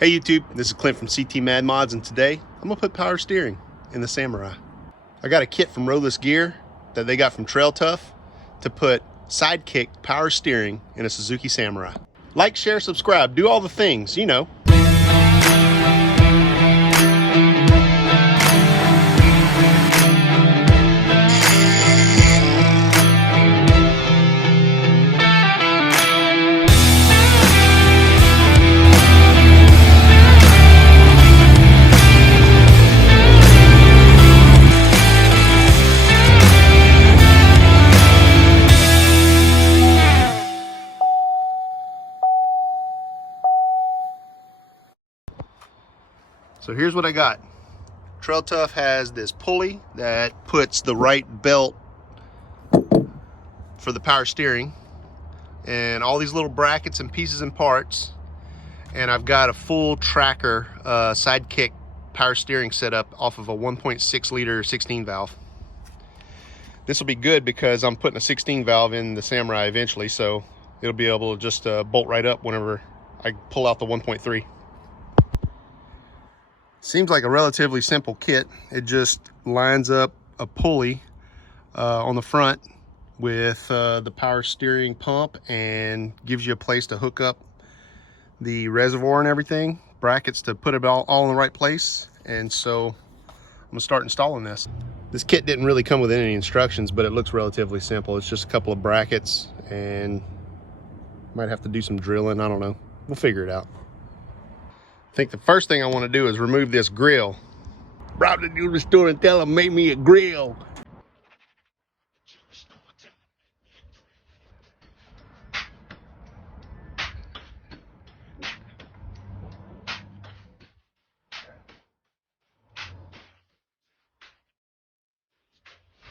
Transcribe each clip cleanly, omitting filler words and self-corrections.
Hey YouTube, this is Clint from CT Mad Mods, and today I'm gonna put power steering in the Samurai. I got a kit from Roadless Gear that they got from Trail Tough to put sidekick power steering in a Suzuki Samurai. Like, share, subscribe, do all the things, you know. So here's what I got. Trail Tough has this pulley that puts the right belt for the power steering, and all these little brackets and pieces and parts. And I've got a full tracker sidekick power steering setup off of a 1.6 liter 16 valve. This will be good because I'm putting a 16 valve in the Samurai eventually, so it'll be able to just bolt right up whenever I pull out the 1.3. Seems like a relatively simple kit. It just lines up a pulley on the front with the power steering pump and gives you a place to hook up the reservoir and everything, brackets to put it all in the right place. And so I'm gonna start installing this. This kit didn't really come with any instructions, but it looks relatively simple. It's just a couple of brackets and might have to do some drilling. I don't know, we'll figure it out. I think the first thing I want to do is remove this grill. Rob the dude to the store and tell him make me a grill.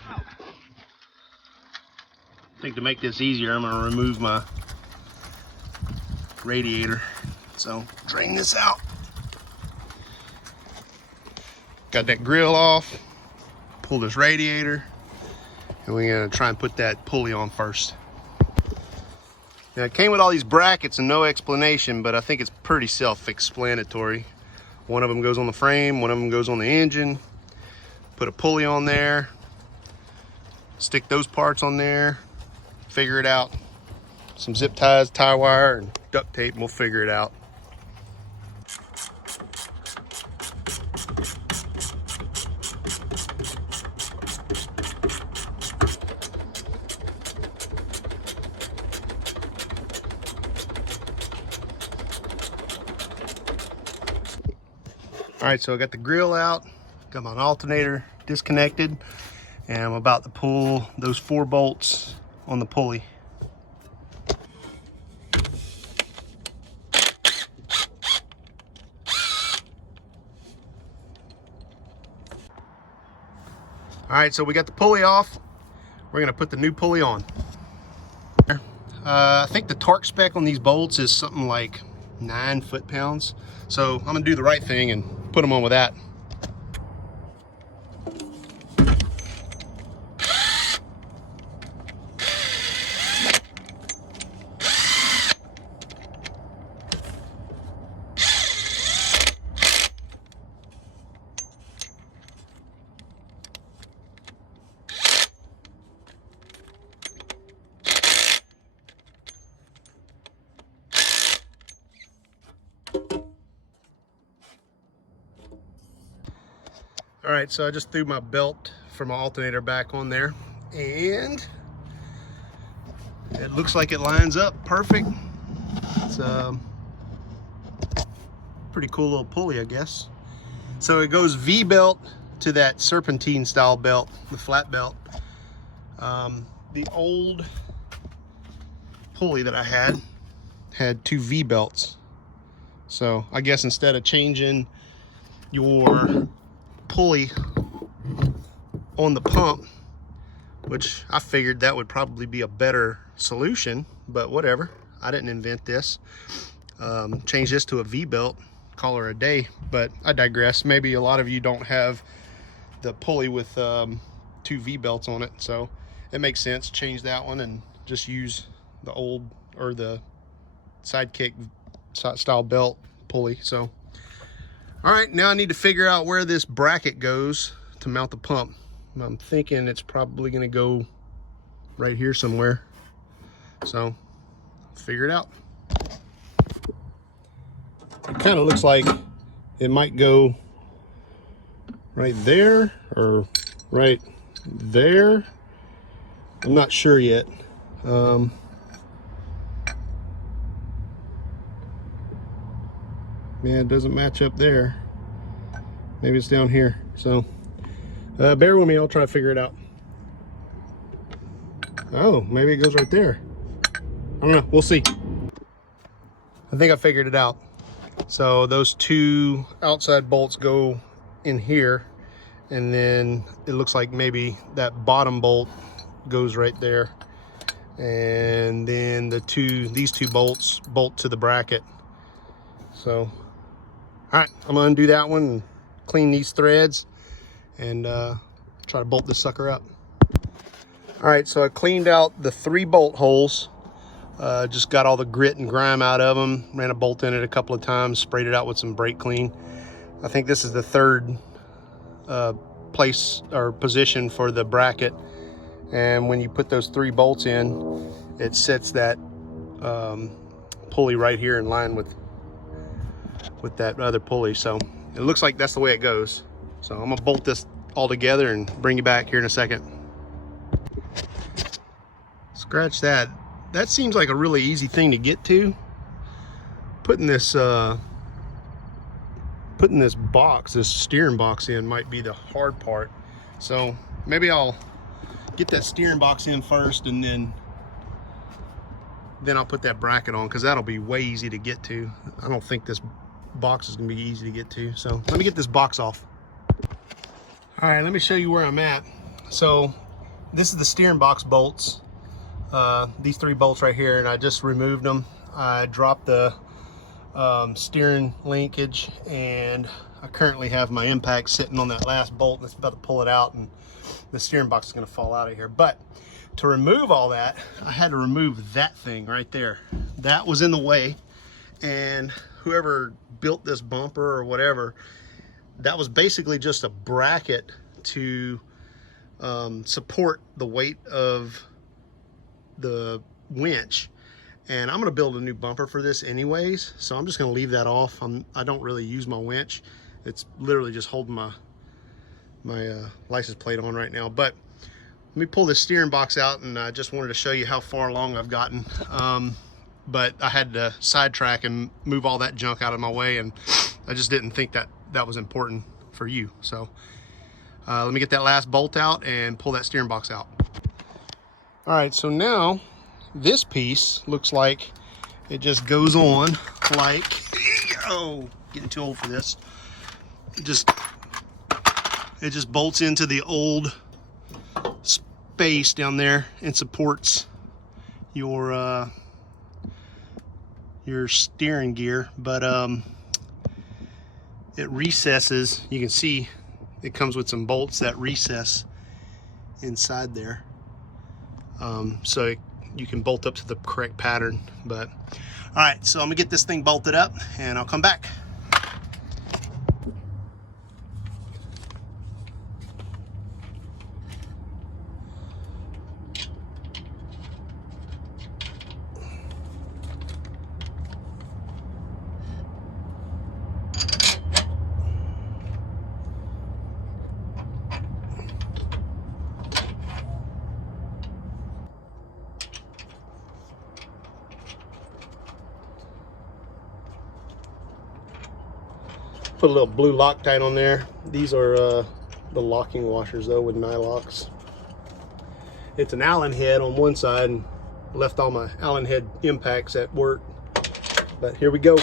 I think to make this easier, I'm going to remove my radiator. So drain this out. Got that grill off, pull this radiator, and we're gonna try and put that pulley on first. Now it came with all these brackets and no explanation, but I think it's pretty self-explanatory. One of them goes on the frame, one of them goes on the engine. Put a pulley on there, stick those parts on there, figure it out. Some zip ties, tie wire, and duct tape, and we'll figure it out. All right, so I got the grill out, got my alternator disconnected, and I'm about to pull those 4 bolts on the pulley. All right, so we got the pulley off. We're gonna put the new pulley on. I think the torque spec on these bolts is something like 9 foot-pounds. So I'm gonna do the right thing and put them on with that. All right, so I just threw my belt for my alternator back on there, and it looks like it lines up perfect. It's a pretty cool little pulley, I guess. So it goes V-belt to that serpentine style belt, the flat belt. The old pulley that I had 2 V-belts. So I guess instead of changing your pulley on the pump, which I figured that would probably be a better solution, but whatever, I didn't invent this. Change this to a V-belt, call her a day. But I digress. Maybe a lot of you don't have the pulley with 2 V-belts on it, so it makes sense. Change that one and just use the old, or the sidekick style belt pulley. So, all right, now I need to figure out where this bracket goes to mount the pump. I'm thinking it's probably going to go right here somewhere. So, figure it out. It kind of looks like it might go right there or right there. I'm not sure yet. Man, it doesn't match up there. Maybe it's down here. So bear with me, I'll try to figure it out. Oh, maybe it goes right there. I don't know, we'll see. I think I figured it out. So those two outside bolts go in here, and then it looks like maybe that bottom bolt goes right there, and then these two bolts bolt to the bracket. So all right, I'm gonna undo that one and clean these threads and try to bolt this sucker up. All right, so I cleaned out the 3 bolt holes. Just got all the grit and grime out of them, ran a bolt in it a couple of times, sprayed it out with some brake clean. I think this is the 3rd place or position for the bracket, and when you put those 3 bolts in, it sets that pulley right here in line with that other pulley. So it looks like that's the way it goes. So I'm gonna bolt this all together and bring you back here in a second. Scratch that. That seems like a really easy thing to get to. Putting this box, this steering box in might be the hard part. So maybe I'll get that steering box in first, and then I'll put that bracket on, because that'll be way easy to get to. I don't think this box is gonna be easy to get to. So let me get this box off. All right, let me show you where I'm at. So this is the steering box bolts. These 3 bolts right here, and I just removed them. I dropped the steering linkage, and I currently have my impact sitting on that last bolt, and it's about to pull it out, and the steering box is going to fall out of here. But to remove all that, I had to remove that thing right there. That was in the way, and whoever built this bumper or whatever, that was basically just a bracket to support the weight of the winch. And I'm going to build a new bumper for this anyways, so I'm just going to leave that off. I don't really use my winch. It's literally just holding my license plate on right now. But let me pull this steering box out, and I just wanted to show you how far along I've gotten. But I had to sidetrack and move all that junk out of my way, and I just didn't think that was important for you. So let me get that last bolt out and pull that steering box out. All right, so now this piece looks like it just goes on like, oh, getting too old for this. It just bolts into the old space down there and supports your steering gear. But it recesses. You can see it comes with some bolts that recess inside there. So you can bolt up to the correct pattern. But all right, so I'm gonna get this thing bolted up and I'll come back. Put a little blue Loctite on there. These are the locking washers though, with nylocks. It's an Allen head on one side, and left all my Allen head impacts at work. But here we go.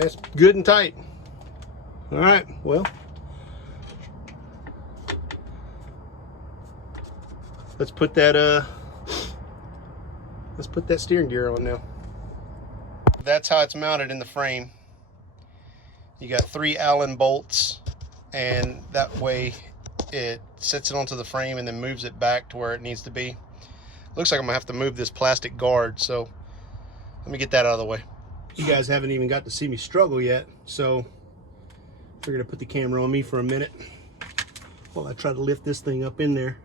That's good and tight. All right, well, let's put that steering gear on now. That's how it's mounted in the frame. You got 3 Allen bolts, and that way it sets it onto the frame and then moves it back to where it needs to be. Looks like I'm gonna have to move this plastic guard, so let me get that out of the way. You guys haven't even got to see me struggle yet, so we're gonna put the camera on me for a minute while I try to lift this thing up in there.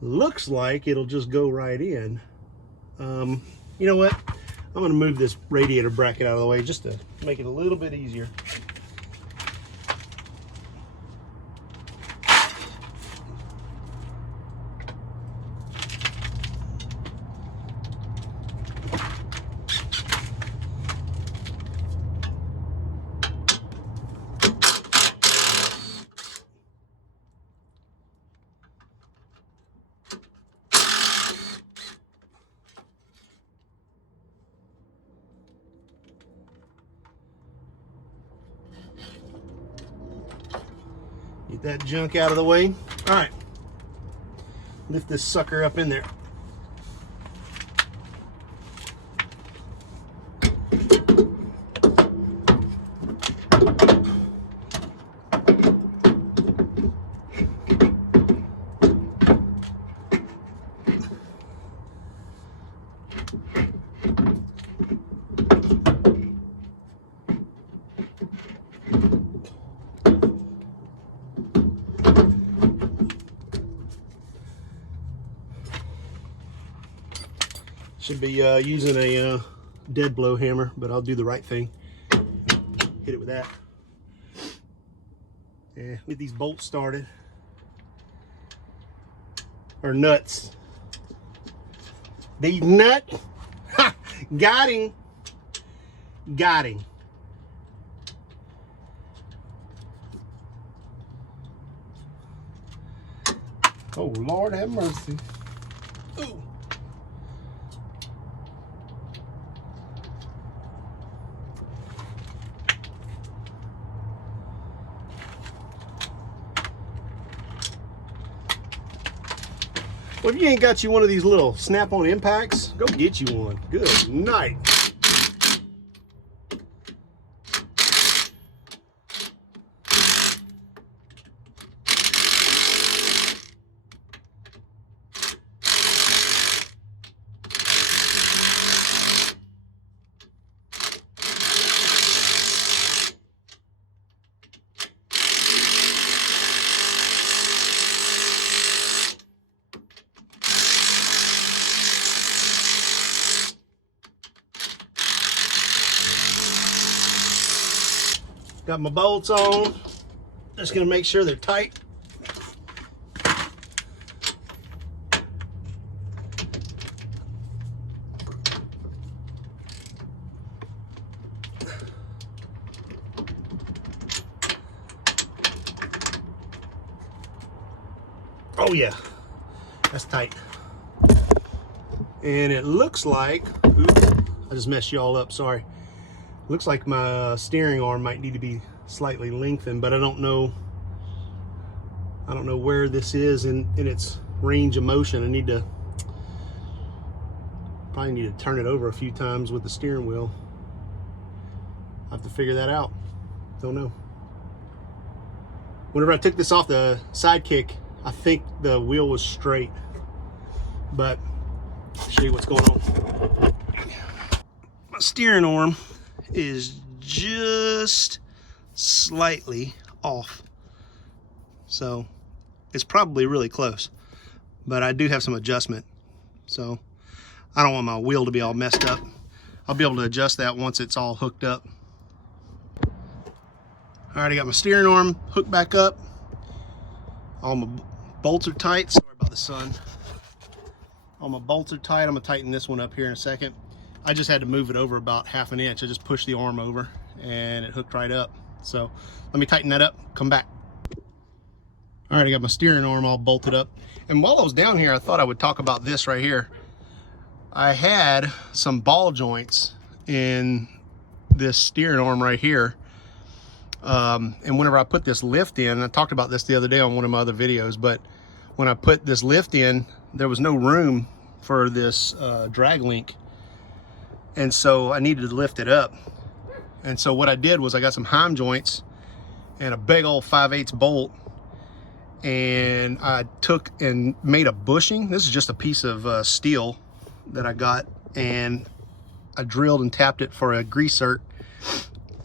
Looks like it'll just go right in. You know what? I'm gonna move this radiator bracket out of the way just to make it a little bit easier. Get that junk out of the way. All right, lift this sucker up in there. Should be using a dead blow hammer, but I'll do the right thing. Hit it with that. Yeah, get these bolts started. Or nuts. These nuts. Ha! Got him. Got him. Oh, Lord have mercy. Ooh. Well, if you ain't got you one of these little snap-on impacts, go get you one. Good night. Got my bolts on. Just gonna make sure they're tight. Oh yeah, that's tight. And it looks like, oops, I just messed you all up, sorry. Looks like my steering arm might need to be slightly lengthened, but I don't know where this is in its range of motion. Probably need to turn it over a few times with the steering wheel. I have to figure that out. Don't know. Whenever I took this off the sidekick, I think the wheel was straight, but I'll show you what's going on. My steering arm is just slightly off, so it's probably really close, but I do have some adjustment, so I don't want my wheel to be all messed up. I'll be able to adjust that once it's all hooked up. All right, I got my steering arm hooked back up. All my bolts are tight. Sorry about the sun. All my bolts are tight. I'm gonna tighten this one up here in a second. I just had to move it over about 1/2 inch. I just pushed the arm over and it hooked right up. So let me tighten that up, come back. All right, I got my steering arm all bolted up. And while I was down here, I thought I would talk about this right here. I had some ball joints in this steering arm right here. And whenever I put this lift in, I talked about this the other day on one of my other videos, but when I put this lift in, there was no room for this drag link. And so I needed to lift it up. And so what I did was I got some heim joints and a big old 5/8 bolt. And I took and made a bushing. This is just a piece of steel that I got. And I drilled and tapped it for a grease zerk.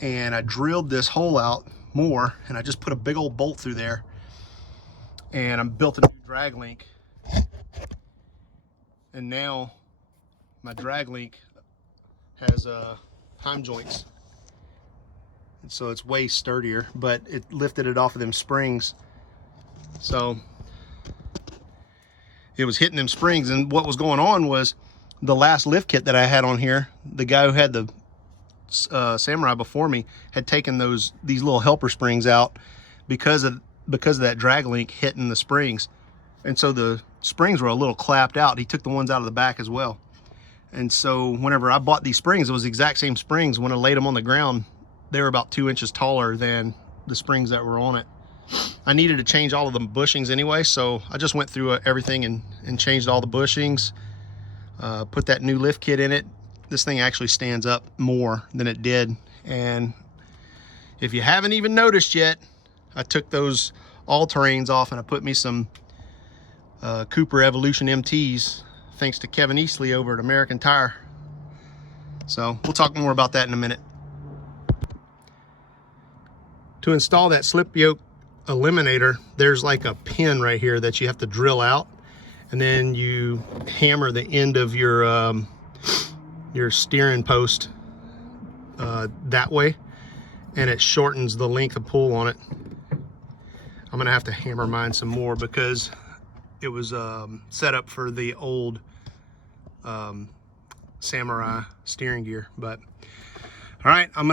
And I drilled this hole out more. And I just put a big old bolt through there. And I built a new drag link. And now my drag link has heim joints, and so it's way sturdier, but it lifted it off of them springs. So it was hitting them springs, and what was going on was the last lift kit that I had on here, the guy who had the Samurai before me had taken these little helper springs out because of that drag link hitting the springs, and so the springs were a little clapped out. He took the ones out of the back as well. And so whenever I bought these springs, it was the exact same springs. When I laid them on the ground, they were about 2 inches taller than the springs that were on it. I needed to change all of the bushings anyway, so I just went through everything and changed all the bushings, put that new lift kit in it. This thing actually stands up more than it did. And if you haven't even noticed yet, I took those all-terrains off and I put me some Cooper Evolution MTs, thanks to Kevin Eastley over at American Tire. So we'll talk more about that in a minute. To install that slip yoke eliminator, there's like a pin right here that you have to drill out, and then you hammer the end of your steering post that way, and it shortens the length of pull on it. I'm gonna have to hammer mine some more because it was set up for the old Samurai steering gear. But all right, I think I'm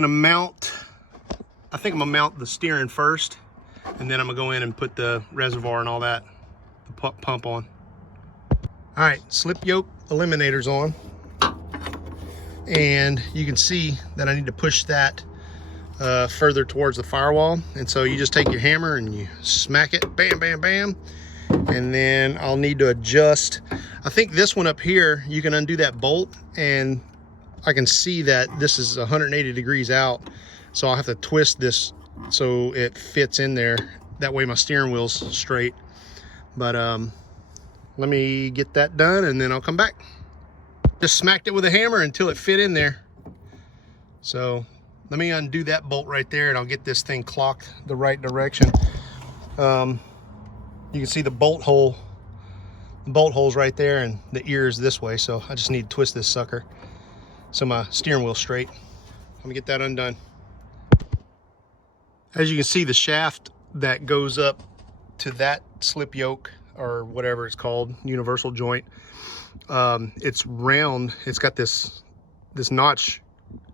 gonna mount the steering first, and then I'm gonna go in and put the reservoir and all that, the pump on. All right, slip yoke eliminator's on, and you can see that I need to push that further towards the firewall. And so you just take your hammer and you smack it, bam, bam, bam. And then I'll need to adjust. I think this one up here, you can undo that bolt, and I can see that this is 180 degrees out. So I'll have to twist this so it fits in there. That way my steering wheel's straight. But let me get that done and then I'll come back. Just smacked it with a hammer until it fit in there. So let me undo that bolt right there and I'll get this thing clocked the right direction. You can see the bolt hole's right there, and the ear is this way, so I just need to twist this sucker so my steering wheel's straight. Let me get that undone. As you can see, the shaft that goes up to that slip yoke, or whatever it's called, universal joint, it's round. It's got this notch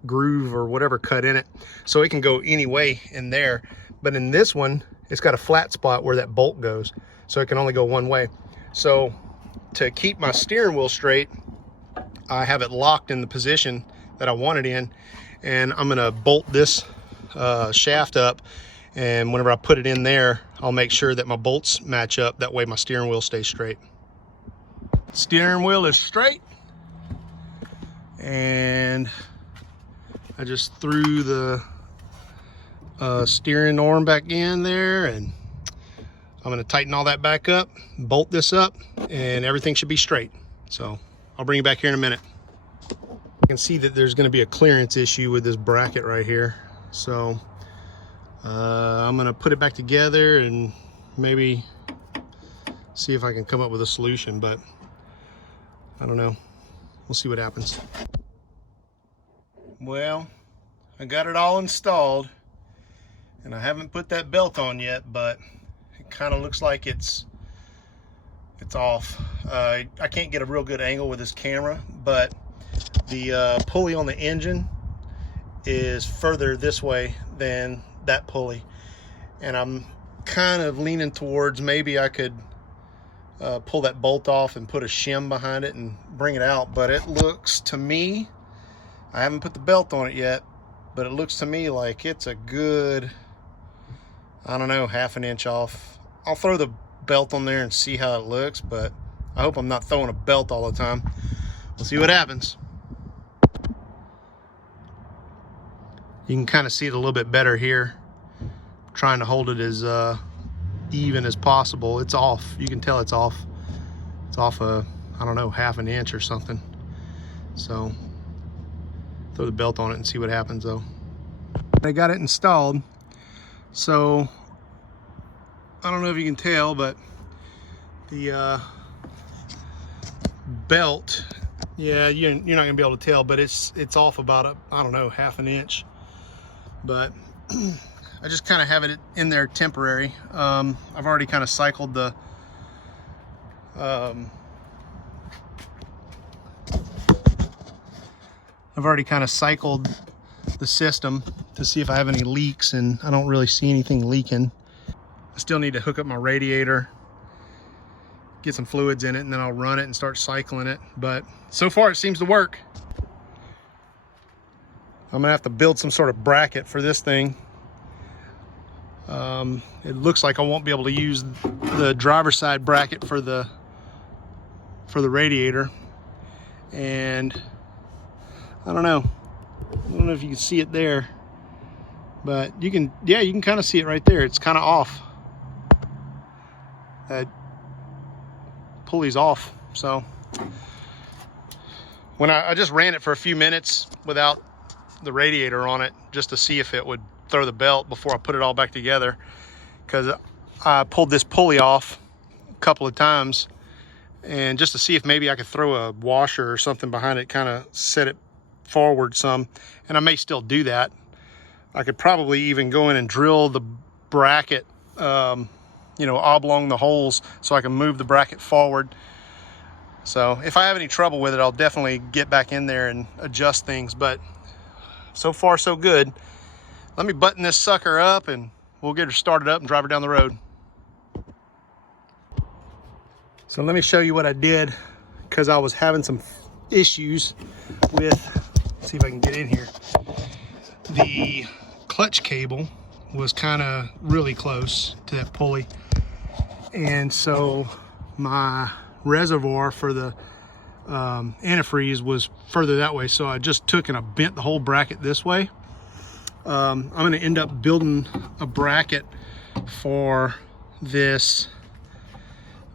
groove or whatever cut in it, so it can go any way in there. But in this one, it's got a flat spot where that bolt goes, so it can only go one way. So to keep my steering wheel straight, I have it locked in the position that I want it in, and I'm gonna bolt this shaft up, and whenever I put it in there, I'll make sure that my bolts match up. That way my steering wheel stays straight. Steering wheel is straight, and I just threw the steering arm back in there, and I'm going to tighten all that back up, bolt this up, and everything should be straight. So I'll bring you back here in a minute. You can see that there's going to be a clearance issue with this bracket right here, so I'm going to put it back together and maybe see if I can come up with a solution, but I don't know. We'll see what happens. Well, I got it all installed, and I haven't put that belt on yet, but it kind of looks like it's off. I can't get a real good angle with this camera, but the pulley on the engine is further this way than that pulley, and I'm kind of leaning towards maybe I could pull that bolt off and put a shim behind it and bring it out. But it looks to me, I haven't put the belt on it yet, but it looks to me like it's a good, I don't know, ½ an inch off. I'll throw the belt on there and see how it looks, but I hope I'm not throwing a belt all the time. We'll see what happens. You can kind of see it a little bit better here. I'm trying to hold it as even as possible. It's off. You can tell it's off. It's off I don't know, ½ an inch or something. So throw the belt on it and see what happens though. I got it installed. So I don't know if you can tell, but the belt, yeah, you're not gonna be able to tell, but it's off about I don't know, ½ an inch. But I just kind of have it in there temporary. I've already kind of cycled the system to see if I have any leaks, and I don't really see anything leaking. I still need to hook up my radiator, get some fluids in it, and then I'll run it and start cycling it. But so far it seems to work. I'm gonna have to build some sort of bracket for this thing. It looks like I won't be able to use the driver's side bracket for the radiator, and I don't know if you can see it there, but you can, yeah, you can kind of see it right there. It's kind of off. That pulley's off. So when I just ran it for a few minutes without the radiator on it, just to see if it would throw the belt before I put it all back together, because I pulled this pulley off a couple of times, and just to see if maybe I could throw a washer or something behind it, kind of set it forward some, and I may still do that. I could probably even go in and drill the bracket, you know, oblong the holes so I can move the bracket forward. So if I have any trouble with it, I'll definitely get back in there and adjust things, but so far so good. Let me button this sucker up and we'll get her started up and drive her down the road. So let me show you what I did, because I was having some issues with, let's see if I can get in here. The clutch cable was kind of really close to that pulley, and so my reservoir for the antifreeze was further that way, so I just took and I bent the whole bracket this way. I'm going to end up building a bracket for this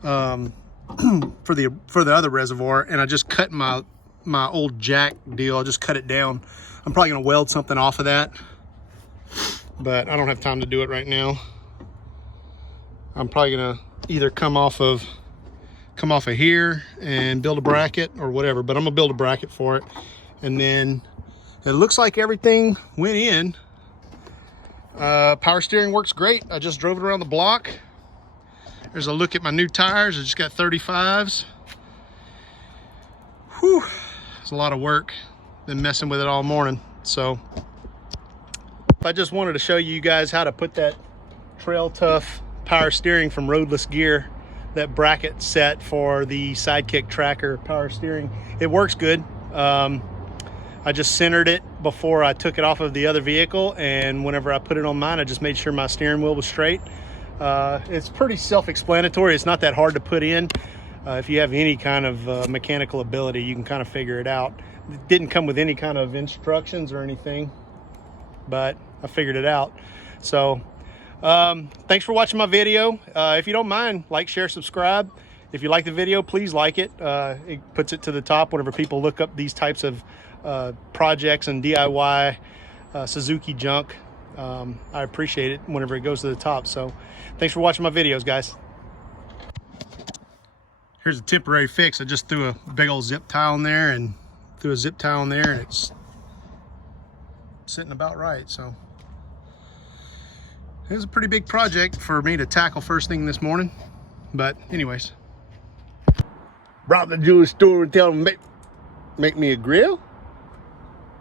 for the other reservoir, and I just cut my old jack deal. I'll just cut it down. I'm probably going to weld something off of that, but I don't have time to do it right now. I'm probably going to either come off of here and build a bracket or whatever, but I'm gonna build a bracket for it. And then it looks like everything went in. Power steering works great. I just drove it around the block. There's a look at my new tires. I just got 35s. Whew, it's a lot of work. Been messing with it all morning. So I just wanted to show you guys how to put that Trail Tough power steering from Roadless Gear, that bracket set for the Sidekick Tracker power steering. It works good. I just centered it before I took it off of the other vehicle, and whenever I put it on mine, I just made sure my steering wheel was straight. It's pretty self-explanatory. It's not that hard to put in. If you have any kind of mechanical ability, you can kind of figure it out. It didn't come with any kind of instructions or anything, but I figured it out. So thanks for watching my video. If you don't mind, like, share, subscribe. If you like the video, please like it. It puts it to the top whenever people look up these types of projects and DIY Suzuki junk. I appreciate it whenever it goes to the top. So thanks for watching my videos, guys. Here's a temporary fix. I just threw a big old zip tie on there and threw a zip tie on there, and it's sitting about right. So it was a pretty big project for me to tackle first thing this morning. But anyways, brought the jewelry store and tell them make me a grill.